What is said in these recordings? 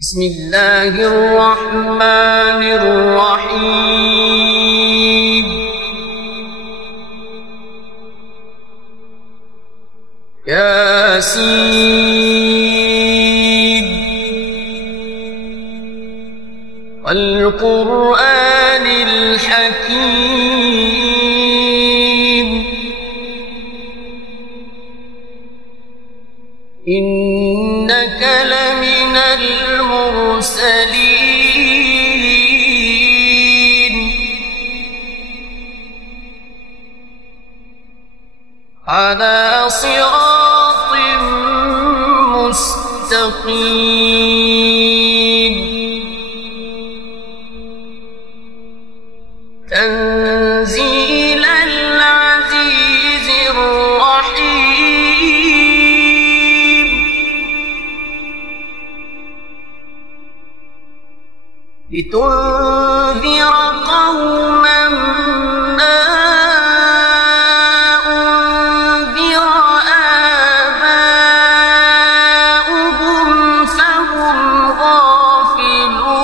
بسم الله الرحمن الرحيم ياسين والقرآن الحكيم إنك لمن المرسلين على صراط مستقيم تنزيل العزيز الرحيم لتنذر قوما ما أنذر آباؤهم فهم غافلون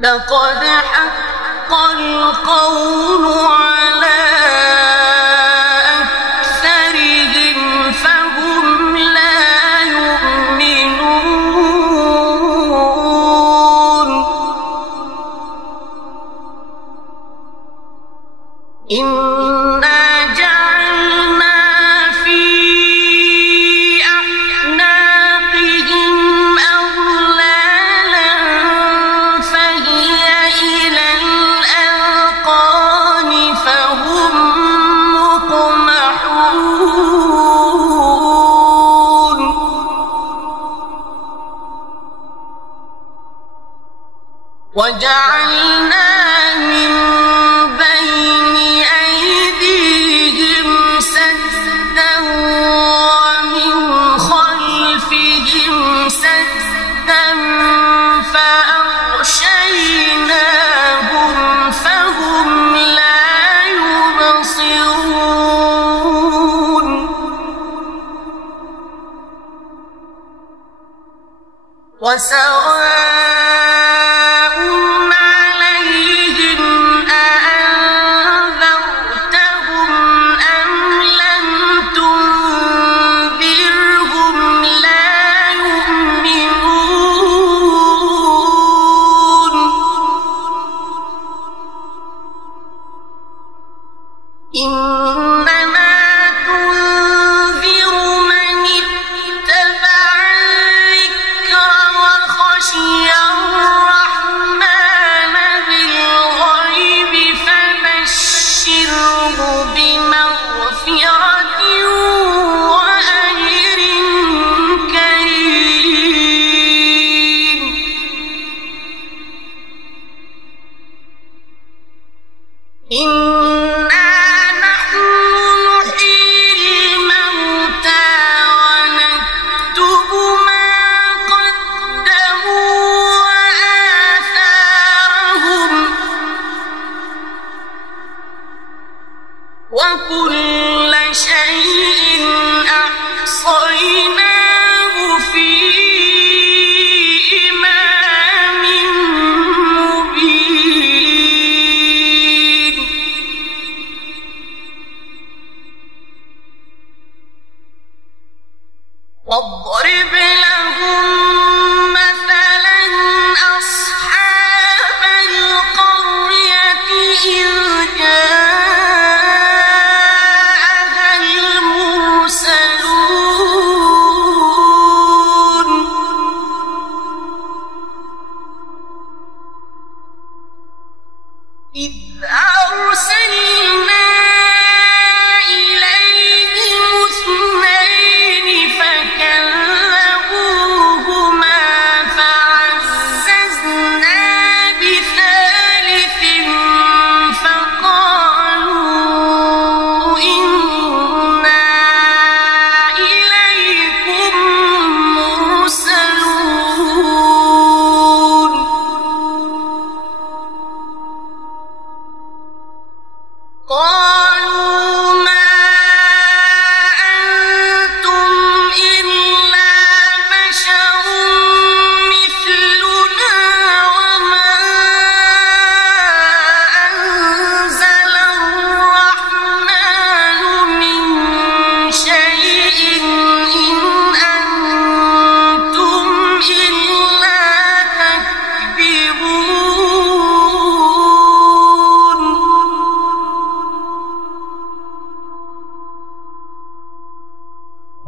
لقد حق القول على أكثرهم فهم لا يؤمنون إنا جعلنا في أعناقهم أغلالا فهي إلى الأذقان فهم مقمحون وجعلنا من بين أيديهم سدا ومن خلفهم سدا فأغشيناهم فهم لا يبصرون وسواء عليهم أأنذرتهم أم لم تنذرهم لا يؤمنون إنما تنذر من اتبع الذكر وخشي الرحمن بالغيب فبشره بمغفرة وأجر كريم إنا نحن نحيي الموتى ونكتب ما قدموا وآثارهم وكل شيء أحصيناه في إمام مبين واضرب لهم مثلا أصحاب القرية إذ جاءها المرسلون إذ أرسلنا إليهم اثنين فكذبوهما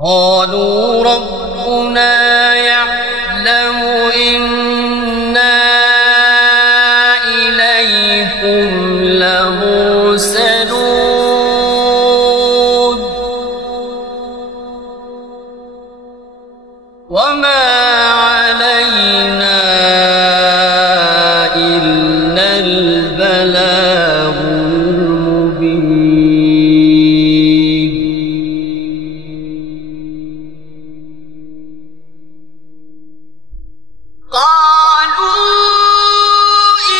قالوا ربنا يعلم إنا إليكم لمرسلون وما علينا إلا البلاغ المبين قالوا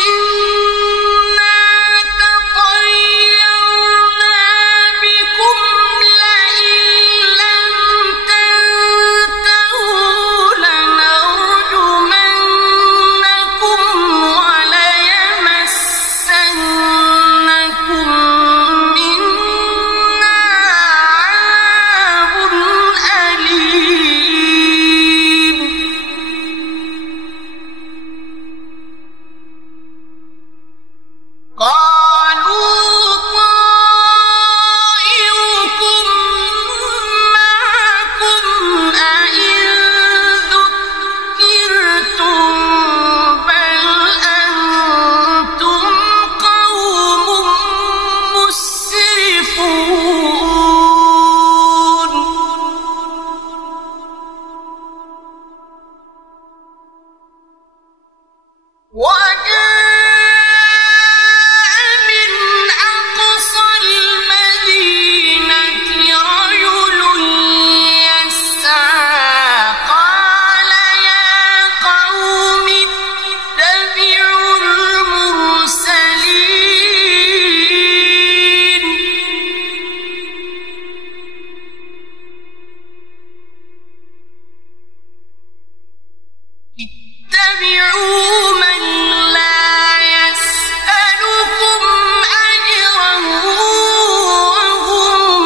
إنا تطيرنا بكم لئن لم تنتهوا لنرجمنكم وليمسنكم منا عذاب أليم قالوا طائركم معكم أئن ذكرتم بل أنتم قوم مسرفون وجاء من أقصى المدينة رجل يسعى قال يا قوم اتبعوا المرسلين اتبعوا من لا يسألكم أجرا وهم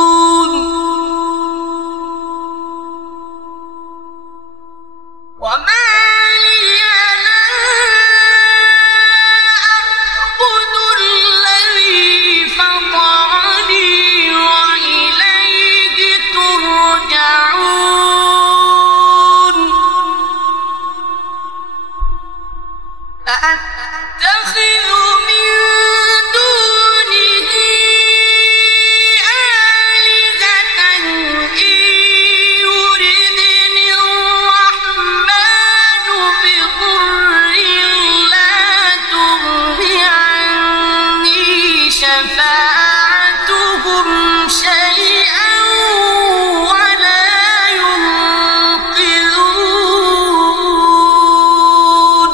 مهتدون وما لي لا أعبد الذي فطرني وإليه ترجعون أأتخذ من دونه آلهة إن يردني الرحمن بضر لا تغن عني شفاعتهم شيئا ولا ينقذون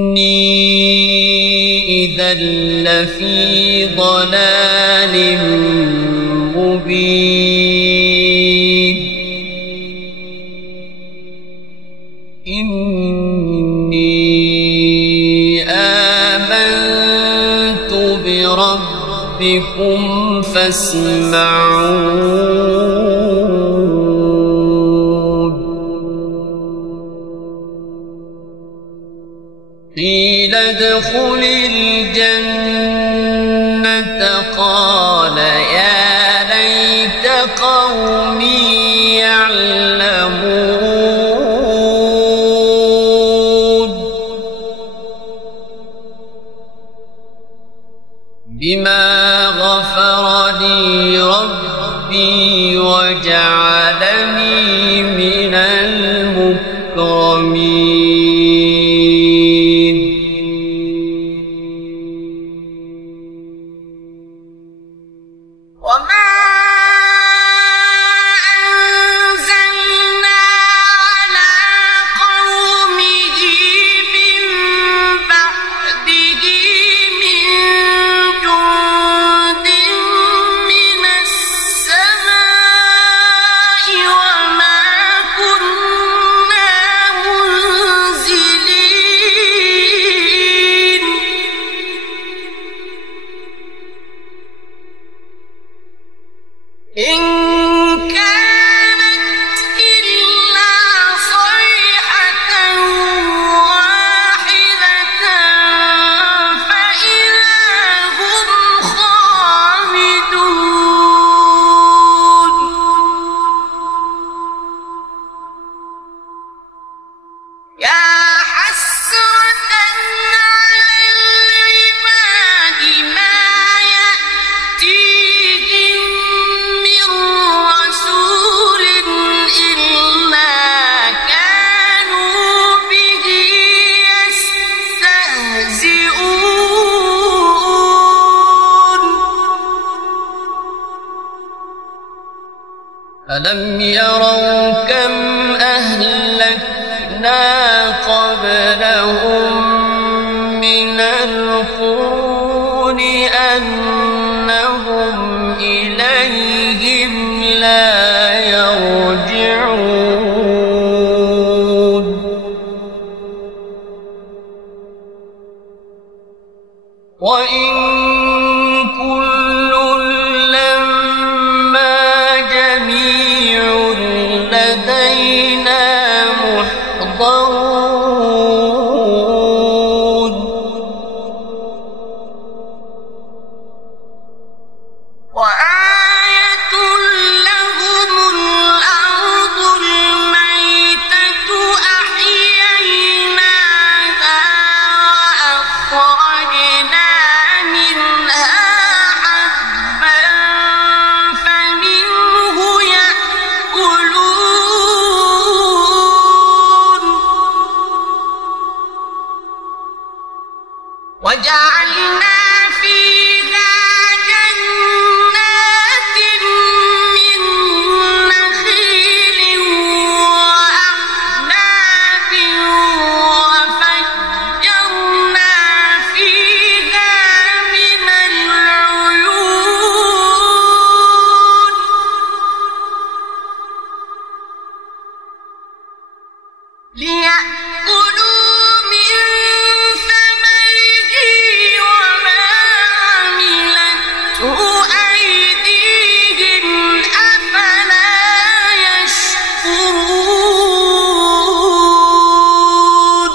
إني إذا لفي ضلال مبين إني آمنت بربكم فاسمعون قيل ادخل الجنة قال يا ليت قومي يعلمون بما غفر لي ربي وجعلني من المكرمين وما أنزلنا على قومه من بعده من جند من السماء وما كنا ألم يروا كم أهلكنا قبلهم من القرون أنهم إليهم لا يرجعون وإن كل لما جميع لدينا محضرون وآية لهم الأرض الميتة أحييناها وأخرجنا منها حبا فمنه يأكلون وجعلنا فيها جنات من نخيل وأعناب وفجرنا فيها من العيون ليأكلوا من ثمره وما عملته أيديهم أفلا يشكرون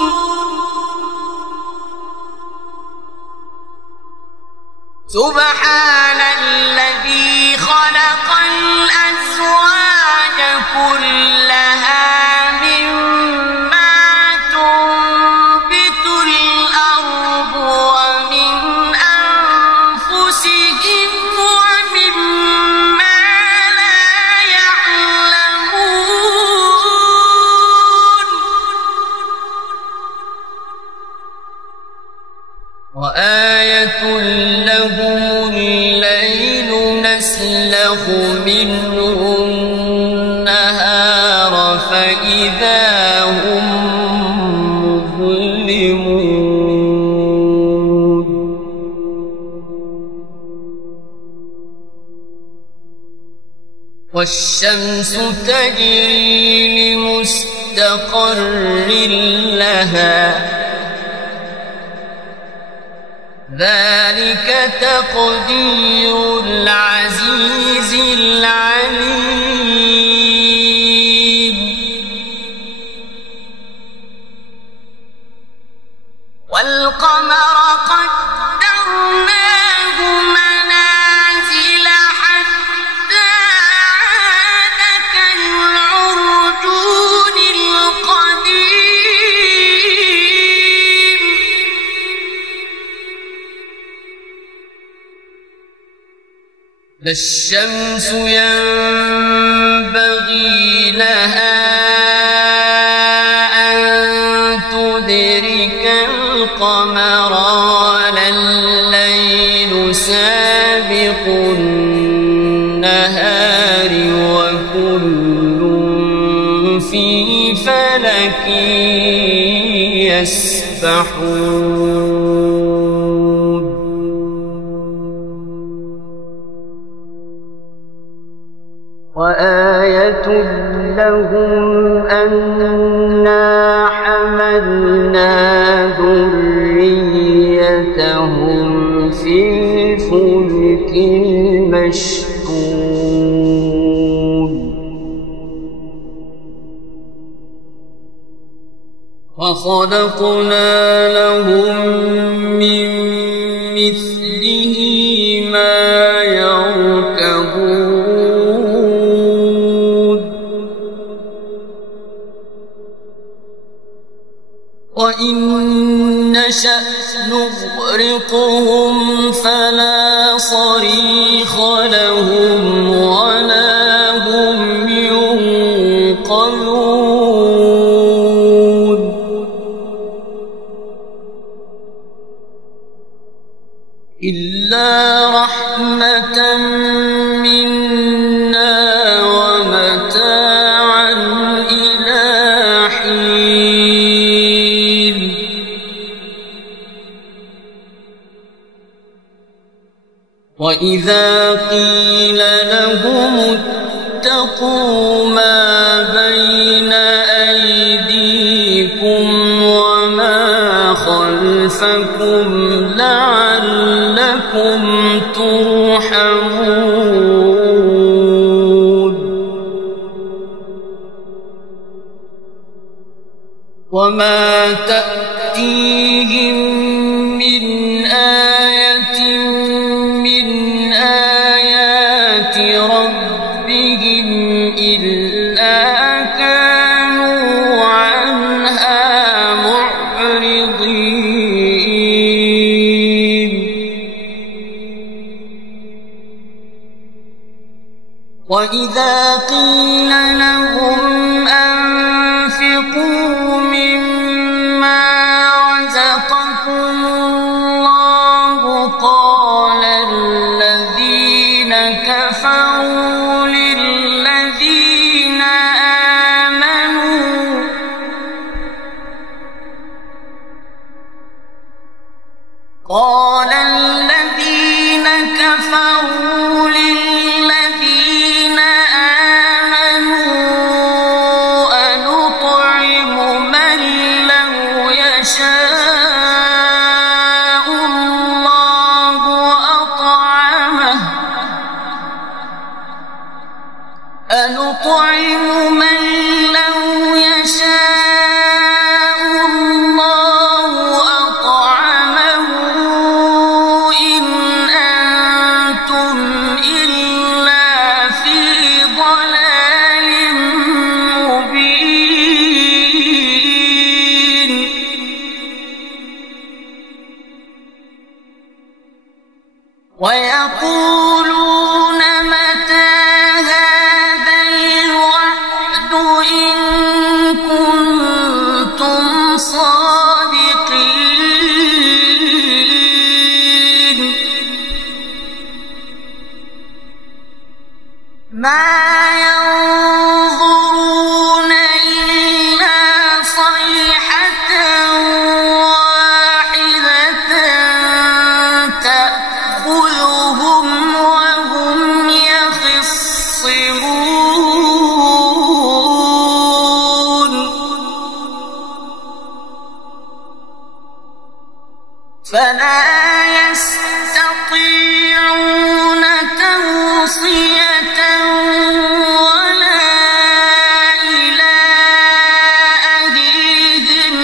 سبحان الذي خلق الأزواج كلها مما تنبت الأرض ومن أنفسهم ومما لا يعلمون وآية لهم الليل نسلخ منه النهار فإذا هم مظلمون والشمس تجري لمستقر لها ذلك تقدير العزيز العليم والقمر قدرناه منازل حتى عاد كالعرجون القديم لا الشمس ينبغي لها أن تدرك القمر ولا الليل سابق النهار وكل في فلك يسبحون وآية لهم أنا حملنا ذريتهم في الفلك المشحون وخلقنا لهم من مثله ما يركبون وإن نشأ نغرقهم فلا صريخ لهم ولا هم ينقذون إلا رحمة منا ومتاعا وإذا قيل لهم اتقوا ما بين أيديكم وما خلفكم لعلكم ترحمون وما تأتيهم من آية من آيات ربهم إلا كانوا عنها معرضين وإذا قيل لهم أنفقوا مما رزقكم الله قال الذين كفروا للذين آمنوا أنطعم من لو يشاء الله أطعمه إن أنتم إلا في ضلال مبين ويقولون متى هذا الوعد إن كنتم صادقين ما ينظرون إلا صيحة واحدة تأخذهم وهم يخصمون فلا يستطيعون توصية ولا إلى أهلهم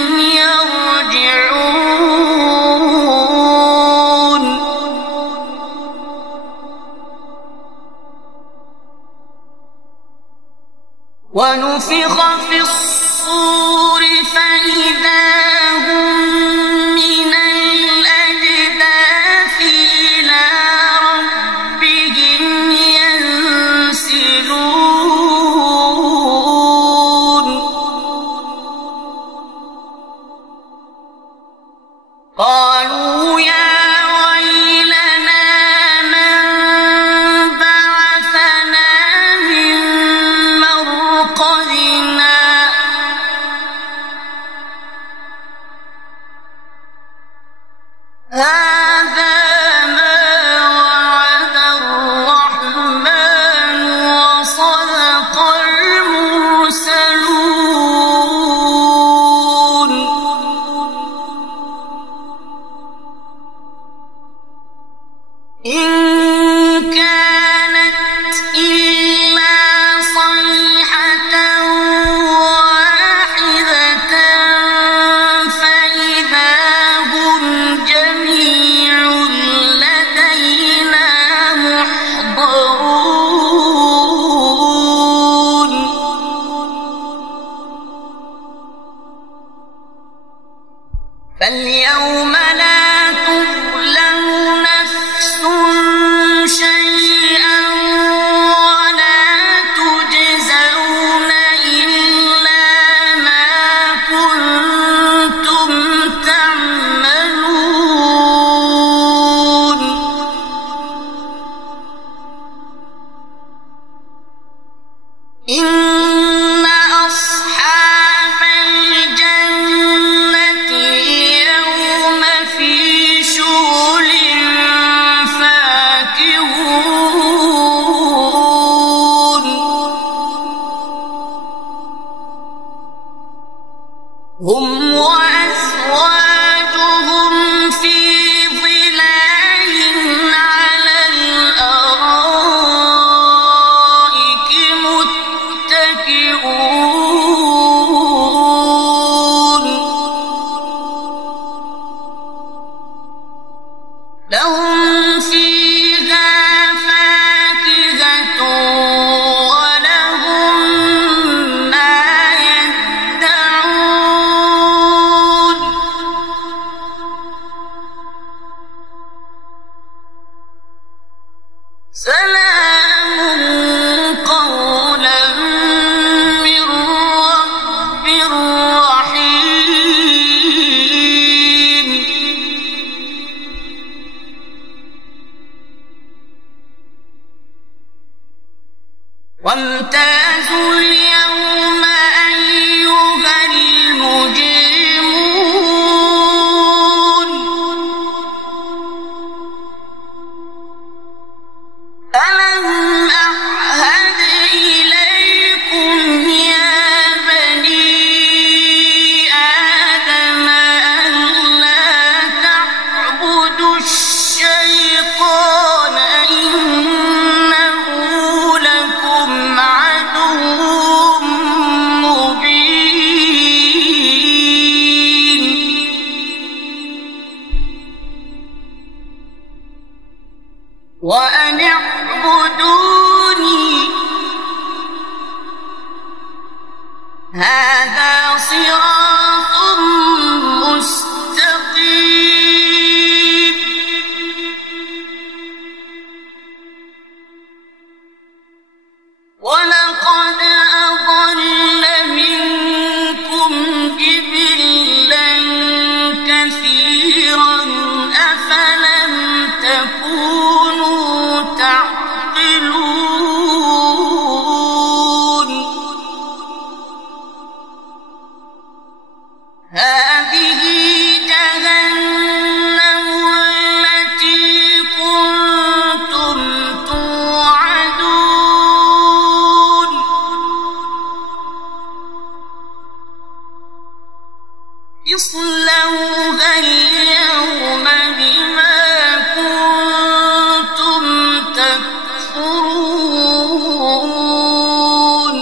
يرجعون ونفخ في الصور فإذا هم من الأجداث إلى ربهم ينسلون قالوا يا ويلنا من بعثنا من مرقدنا هذا ما وعد الرحمن وصدق المرسلون إن كانت إلا صيحة واحدة فإذا هم جميع لدينا محضرون فاليوم لا تظلم نفس شيئا ولا تجزون إلا ما كنتم تعملون إن أصحاب الجنة يومئذ هم وأزواجهم في ظلال على الأرائك متكئون لهم فيها فاكهة ولهم ما يدعون سلام قولا من رب رحيم وامتازوا اليوم أيها المجرمون ألم أعهد إليكم يا بني آدم ألا تعبدوا الشيطان إنه لكم عدو مبين وأن اعبدوني هذا صراط مستقيم ولقد أضل منكم جبلا كثيرا أفلم تكونوا تعقلون هذه جهنم التي كنتم توعدون اصلوها اليوم بما كنتم تكفرون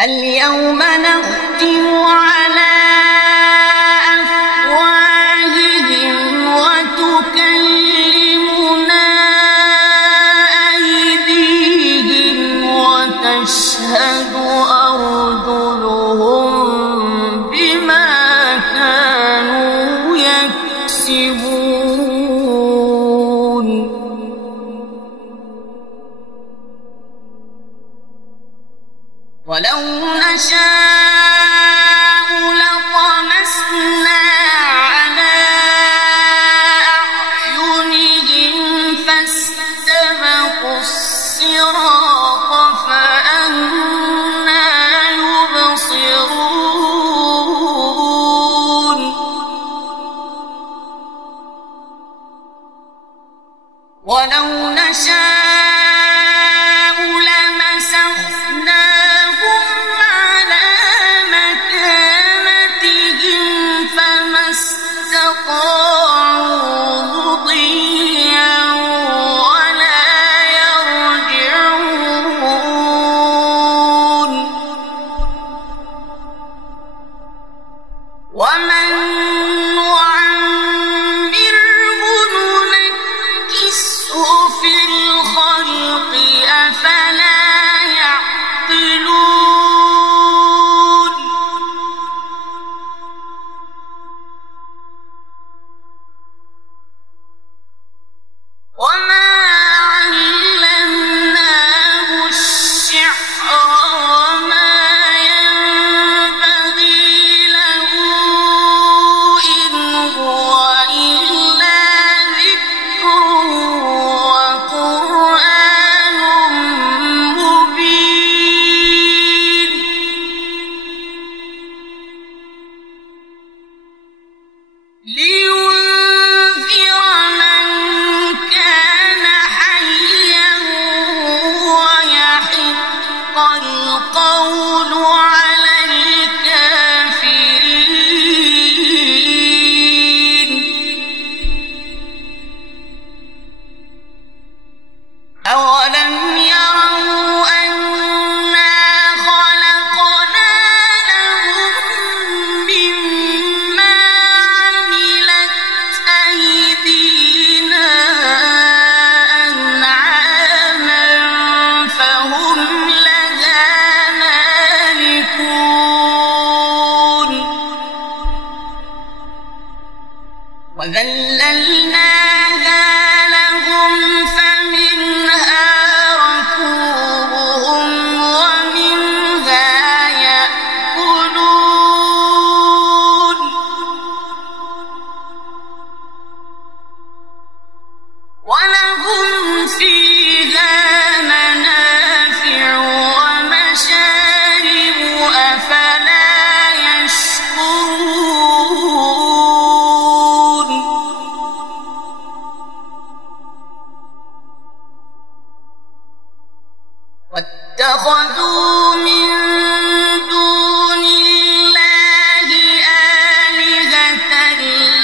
اليوم نختم على أفواههم وتكلمنا أيديهم وتشهد أرجلهم بما كانوا يكسبون ولو نشاء لطمسنا على أعينهم فاستبقوا الصراط فأنى يبصرون ولو نشاء لمسخناهم على أولم يروا أنا خلقنا لهم مما عملت أيدينا أنعاما فهم لها مالكون وذللناها لهم فمنها ركوبهم ومنها يأكلون ولهم فيها منافع ومشارب أفلا يشكرون واتخذوا من دون الله آلهة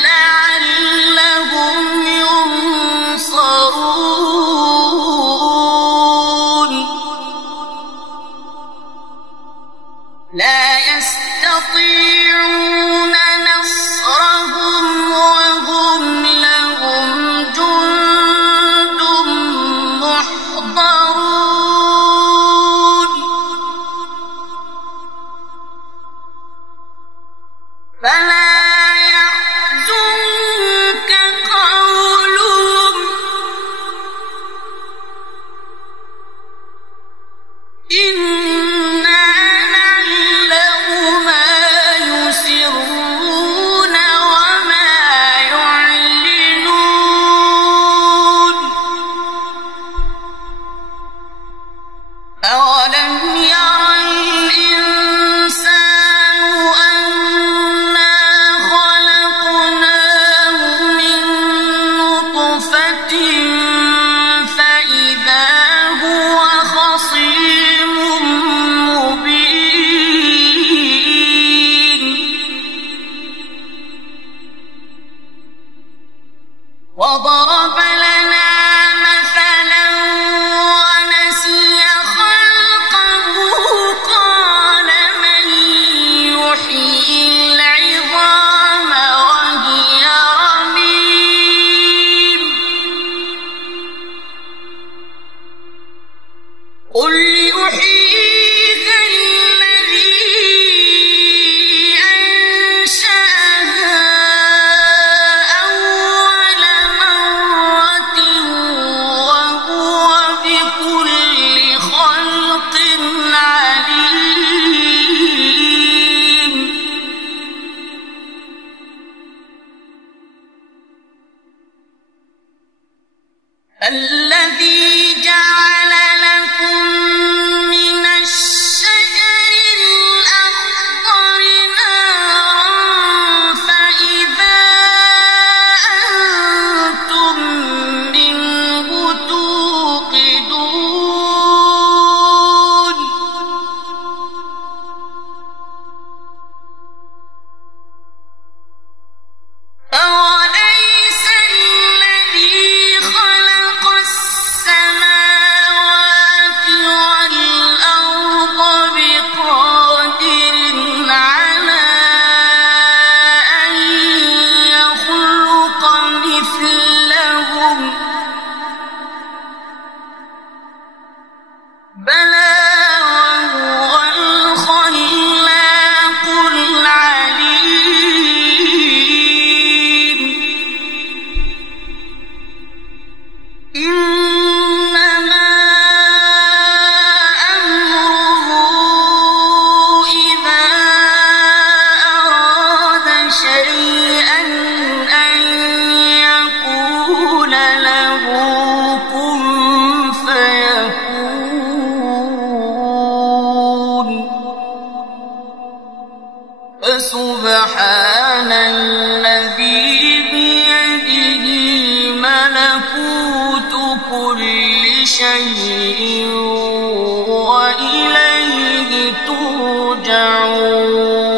لعلهم ينصرون لا يستطيعون نصرهم وهم لهم جند محضرون فلا يحزنك قولهم إنا نعلم ما يسرون وما يعلنون أولم ير الإنسان أنا خلقناه من نطفة فإذا هو خصيم مبين وضرب لنا مثلا ونسي خلقه قال من يحيي العظام وهي رميم قل يحييها الذي أنشأها أول مرة وهو بكل خلق عليم الذي جعل لكم من الشجر الأخضر نارا فإذا أنتم منه توقدون أوليس الذي خلق السماوات والأرض بقادر على أن يخلق مثلهم بلى وهو الخلاق العليم إنما أمره إذا أراد شيئا أن يقول له كن فيكون فسبحان الذي بيده ملكوت كل شيء وإليه ترجعون